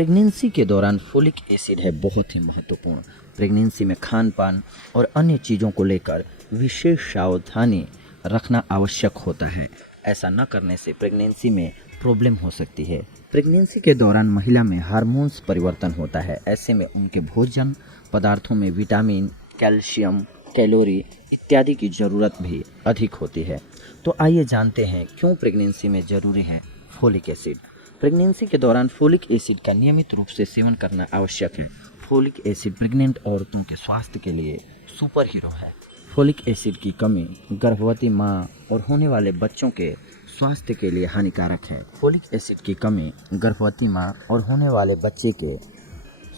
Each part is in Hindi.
प्रेगनेंसी के दौरान फोलिक एसिड है बहुत ही महत्वपूर्ण। प्रेगनेंसी में खान पान और अन्य चीज़ों को लेकर विशेष सावधानी रखना आवश्यक होता है। ऐसा न करने से प्रेगनेंसी में प्रॉब्लम हो सकती है। प्रेगनेंसी के दौरान महिला में हार्मोन्स परिवर्तन होता है। ऐसे में उनके भोजन पदार्थों में विटामिन, कैल्शियम, कैलोरी इत्यादि की ज़रूरत भी अधिक होती है। तो आइए जानते हैं क्यों प्रेगनेंसी में ज़रूरी है फोलिक एसिड। प्रेगनेंसी के दौरान फोलिक एसिड का नियमित रूप से सेवन करना आवश्यक है। फोलिक एसिड प्रेग्नेंट औरतों के स्वास्थ्य के लिए सुपर हीरो है। फोलिक एसिड की कमी गर्भवती मां और होने वाले बच्चों के स्वास्थ्य के लिए हानिकारक है। फोलिक एसिड की कमी गर्भवती मां और होने वाले बच्चे के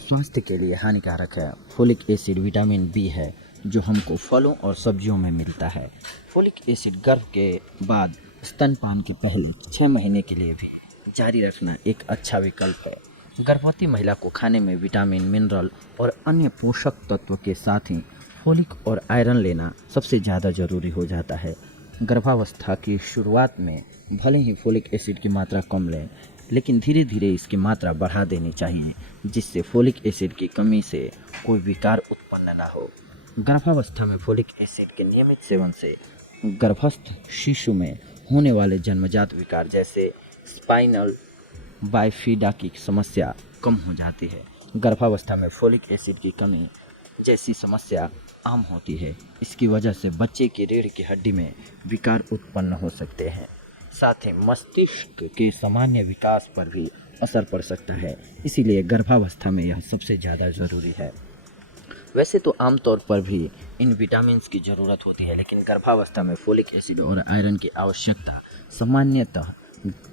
स्वास्थ्य के लिए हानिकारक है। फोलिक एसिड विटामिन बी है जो हमको फलों और सब्जियों में मिलता है। फोलिक एसिड गर्भ के बाद स्तनपान के पहले 6 महीने के लिए भी जारी रखना एक अच्छा विकल्प है। गर्भवती महिला को खाने में विटामिन, मिनरल और अन्य पोषक तत्व के साथ ही फोलिक और आयरन लेना सबसे ज़्यादा ज़रूरी हो जाता है। गर्भावस्था की शुरुआत में भले ही फोलिक एसिड की मात्रा कम लें, लेकिन धीरे धीरे इसकी मात्रा बढ़ा देनी चाहिए, जिससे फोलिक एसिड की कमी से कोई विकार उत्पन्न न हो। गर्भावस्था में फोलिक एसिड के नियमित सेवन से गर्भस्थ शिशु में होने वाले जन्मजात विकार जैसे स्पाइनल बाइफिडा की समस्या कम हो जाती है। गर्भावस्था में फोलिक एसिड की कमी जैसी समस्या आम होती है। इसकी वजह से बच्चे की रीढ़ की हड्डी में विकार उत्पन्न हो सकते हैं। साथ ही मस्तिष्क के सामान्य विकास पर भी असर पड़ सकता है। इसीलिए गर्भावस्था में यह सबसे ज़्यादा ज़रूरी है। वैसे तो आमतौर पर भी इन विटामिन्स की ज़रूरत होती है, लेकिन गर्भावस्था में फोलिक एसिड और आयरन की आवश्यकता सामान्यतः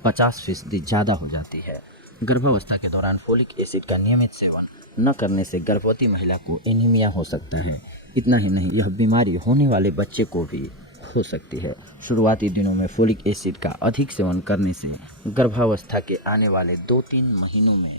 50% ज़्यादा हो जाती है। गर्भावस्था के दौरान फोलिक एसिड का नियमित सेवन न करने से गर्भवती महिला को एनीमिया हो सकता है। इतना ही नहीं, यह बीमारी होने वाले बच्चे को भी हो सकती है। शुरुआती दिनों में फोलिक एसिड का अधिक सेवन करने से गर्भावस्था के आने वाले 2-3 महीनों में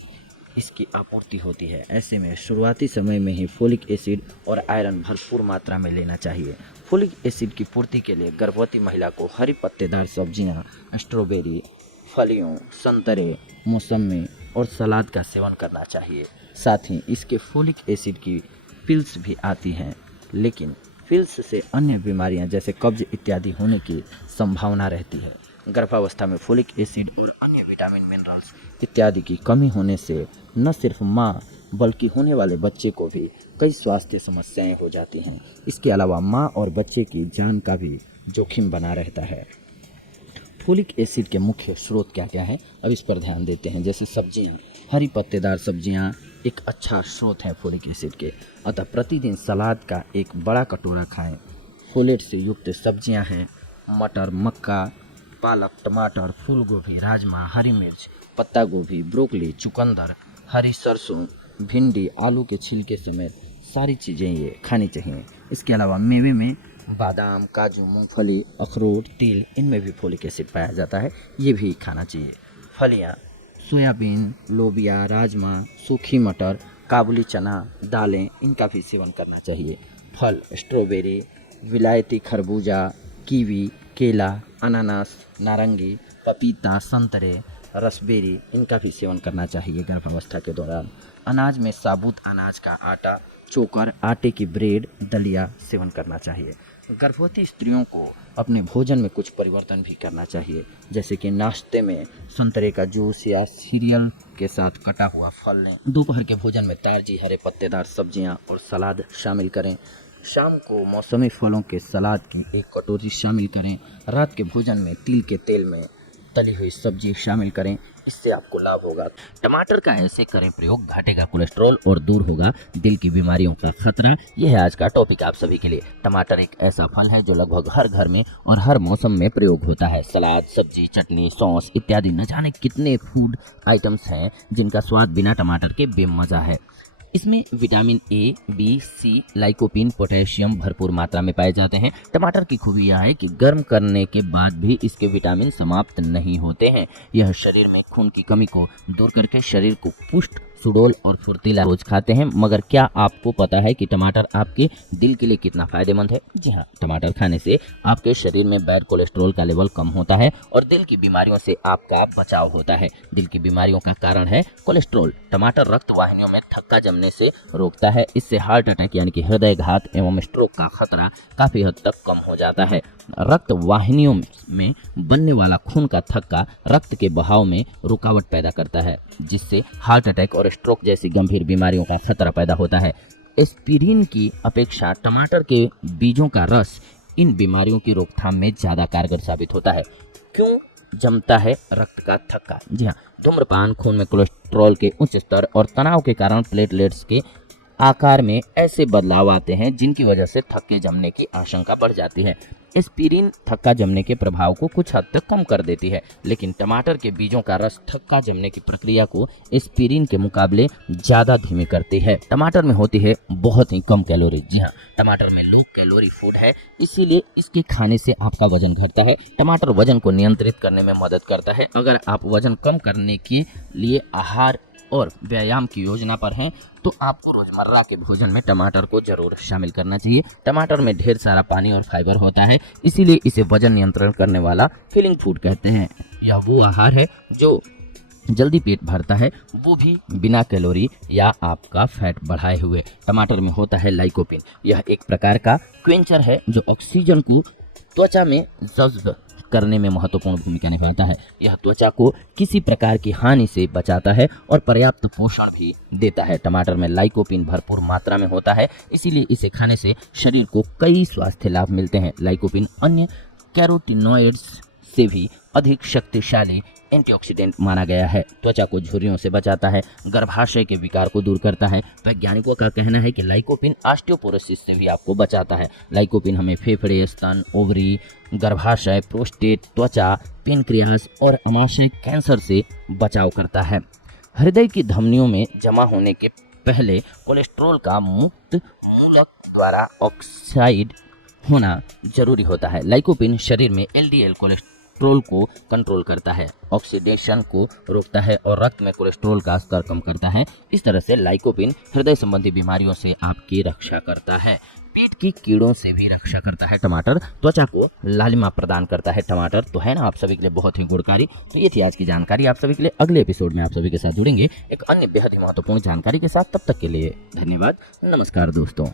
इसकी आपूर्ति होती है। ऐसे में शुरुआती समय में ही फोलिक एसिड और आयरन भरपूर मात्रा में लेना चाहिए। फोलिक एसिड की पूर्ति के लिए गर्भवती महिला को हरी पत्तेदार सब्जियां, स्ट्रॉबेरी, फलियों, संतरे, मौसमी और सलाद का सेवन करना चाहिए। साथ ही इसके फोलिक एसिड की पिल्स भी आती हैं, लेकिन पिल्स से अन्य बीमारियां जैसे कब्ज इत्यादि होने की संभावना रहती है। गर्भावस्था में फोलिक एसिड और अन्य विटामिन, मिनरल्स इत्यादि की कमी होने से न सिर्फ मां बल्कि होने वाले बच्चे को भी कई स्वास्थ्य समस्याएं हो जाती हैं। इसके अलावा मां और बच्चे की जान का भी जोखिम बना रहता है। फोलिक एसिड के मुख्य स्रोत क्या क्या है, अब इस पर ध्यान देते हैं। जैसे सब्जियां, हरी पत्तेदार सब्जियां एक अच्छा स्रोत है फोलिक एसिड के। अतः प्रतिदिन सलाद का एक बड़ा कटोरा खाएं। फोलेट से युक्त सब्जियां हैं मटर, मक्का, पालक, टमाटर, फूल गोभी, राजमा, हरी मिर्च, पत्ता गोभी, ब्रोकली, चुकंदर, हरी सरसों, भिंडी, आलू के छिलके समेत सारी चीज़ें ये खानी चाहिए। इसके अलावा मेवे में बादाम, काजू, मूंगफली, अखरोट, तिल, इनमें भी फोलिक एसिड पाया जाता है, ये भी खाना चाहिए। फलियाँ, सोयाबीन, लोबिया, राजमा, सूखी मटर, काबुली चना, दालें, इनका भी सेवन करना चाहिए। फल, स्ट्रॉबेरी, विलायती खरबूजा, कीवी, केला, अनानास, नारंगी, पपीता, संतरे, रसबेरी, इनका भी सेवन करना चाहिए गर्भावस्था के दौरान। अनाज में साबुत अनाज का आटा, चोकर, आटे की ब्रेड, दलिया सेवन करना चाहिए। गर्भवती स्त्रियों को अपने भोजन में कुछ परिवर्तन भी करना चाहिए, जैसे कि नाश्ते में संतरे का जूस या सीरियल के साथ कटा हुआ फल लें। दोपहर के भोजन में ताज़ी हरे पत्तेदार सब्जियां और सलाद शामिल करें। शाम को मौसमी फलों के सलाद की 1 कटोरी शामिल करें। रात के भोजन में तिल के तेल में तली हुई सब्जी शामिल करें, इससे आपको लाभ होगा। टमाटर का ऐसे करें प्रयोग, घटेगा कोलेस्ट्रॉल और दूर होगा दिल की बीमारियों का खतरा। यह है आज का टॉपिक आप सभी के लिए। टमाटर एक ऐसा फल है जो लगभग हर घर में और हर मौसम में प्रयोग होता है। सलाद, सब्जी, चटनी, सॉस इत्यादि न जाने कितने फूड आइटम्स हैं जिनका स्वाद बिना टमाटर के बेमजा है। इसमें vitamin A, B, C, lycopene, potassium भरपूर मात्रा में पाए जाते हैं। टमाटर की खूबी यह है कि गर्म करने के बाद भी इसके विटामिन समाप्त नहीं होते हैं। यह शरीर में खून की कमी को दूर करके शरीर को पुष्ट, सुडौल और फुर्तीला रोज खाते हैं। मगर क्या आपको पता है कि टमाटर आपके दिल के लिए कितना फायदेमंद है? जी हाँ, टमाटर खाने से आपके शरीर में बैड कोलेस्ट्रॉल का लेवल कम होता है और दिल की बीमारियों से आपका बचाव होता है। दिल की बीमारियों का कारण है कोलेस्ट्रॉल। टमाटर रक्त वाहिनियों में थक्का जमने से रोकता है। इससे हार्ट अटैक यानी कि हृदय घात एवं स्ट्रोक का खतरा काफी हद तक कम हो जाता है। रक्त वाहिनियों में बनने वाला खून का थक्का रक्त के बहाव में रुकावट पैदा करता है, जिससे हार्ट अटैक और स्ट्रोक जैसी गंभीर बीमारियों का खतरा पैदा होता है। एस्पिरिन की अपेक्षा टमाटर के बीजों का रस इन बीमारियों की रोकथाम में ज्यादा कारगर साबित होता है। क्यों जमता है रक्त का थक्का? जी हाँ, धूम्रपान, खून में कोलेस्ट्रॉल के उच्च स्तर और तनाव के कारण प्लेटलेट्स के आकार में ऐसे बदलाव आते हैं जिनकी वजह से थक्के जमने की आशंका बढ़ जाती है। एस्पिरिन थक्का जमने के प्रभाव को कुछ हद तक कम कर देती है, लेकिन टमाटर के बीजों का रस थक्का जमने की प्रक्रिया को एस्पिरिन के मुकाबले ज्यादा धीमी करती है। टमाटर में होती है बहुत ही कम कैलोरी। जी हाँ, टमाटर में लो कैलोरी फूड है, इसीलिए इसके खाने से आपका वजन घटता है। टमाटर वजन को नियंत्रित करने में मदद करता है। अगर आप वजन कम करने के लिए आहार और व्यायाम की योजना पर हैं तो आपको रोजमर्रा के भोजन में टमाटर को जरूर शामिल करना चाहिए। टमाटर में ढेर सारा पानी और फाइबर होता है, इसीलिए इसे वजन नियंत्रण करने वाला फीलिंग फूड कहते हैं। यह वो आहार है जो जल्दी पेट भरता है, वो भी बिना कैलोरी या आपका फैट बढ़ाए हुए। टमाटर में होता है लाइकोपिन। यह एक प्रकार का क्वेंचर है जो ऑक्सीजन को त्वचा में जज्ब करने में महत्वपूर्ण भूमिका निभाता है। यह त्वचा को किसी प्रकार की हानि से बचाता है और पर्याप्त पोषण भी देता है। टमाटर में लाइकोपिन भरपूर मात्रा में होता है, इसीलिए इसे खाने से शरीर को कई स्वास्थ्य लाभ मिलते हैं। लाइकोपिन अन्य कैरोटिनॉइड्स से भी अधिक शक्तिशाली एंटीऑक्सीडेंट माना गया है। त्वचा को झुर्रियों से बचाता है, गर्भाशय के विकार को दूर करता है। वैज्ञानिकों का कहना है कि लाइकोपिन ऑस्टियोपोरोसिस से भी आपको बचाता है। लाइकोपिन हमें फेफड़े, स्तन, ओवरी, गर्भाशय, प्रोस्टेट, त्वचा, पेनक्रियास और अमाशय कैंसर से बचाव करता है। हृदय की धमनियों में जमा होने के पहले कोलेस्ट्रॉल का मुक्त मूलक द्वारा ऑक्साइड होना जरूरी होता है। लाइकोपिन शरीर में एलडीएल कोलेस्ट्रॉल को कंट्रोल करता है, ऑक्सीडेशन को रोकता है और रक्त में कोलेस्ट्रॉल का स्तर कम करता है। इस तरह से लाइकोपिन हृदय संबंधी बीमारियों से आपकी रक्षा करता है। पेट की कीड़ों से भी रक्षा करता है टमाटर। त्वचा को लालिमा प्रदान करता है टमाटर। तो है ना आप सभी के लिए बहुत ही गुणकारी। तो ये थी आज की जानकारी आप सभी के लिए। अगले एपिसोड में आप सभी के साथ जुड़ेंगे एक अन्य बेहद ही महत्वपूर्ण जानकारी के साथ। तब तक के लिए धन्यवाद। नमस्कार दोस्तों।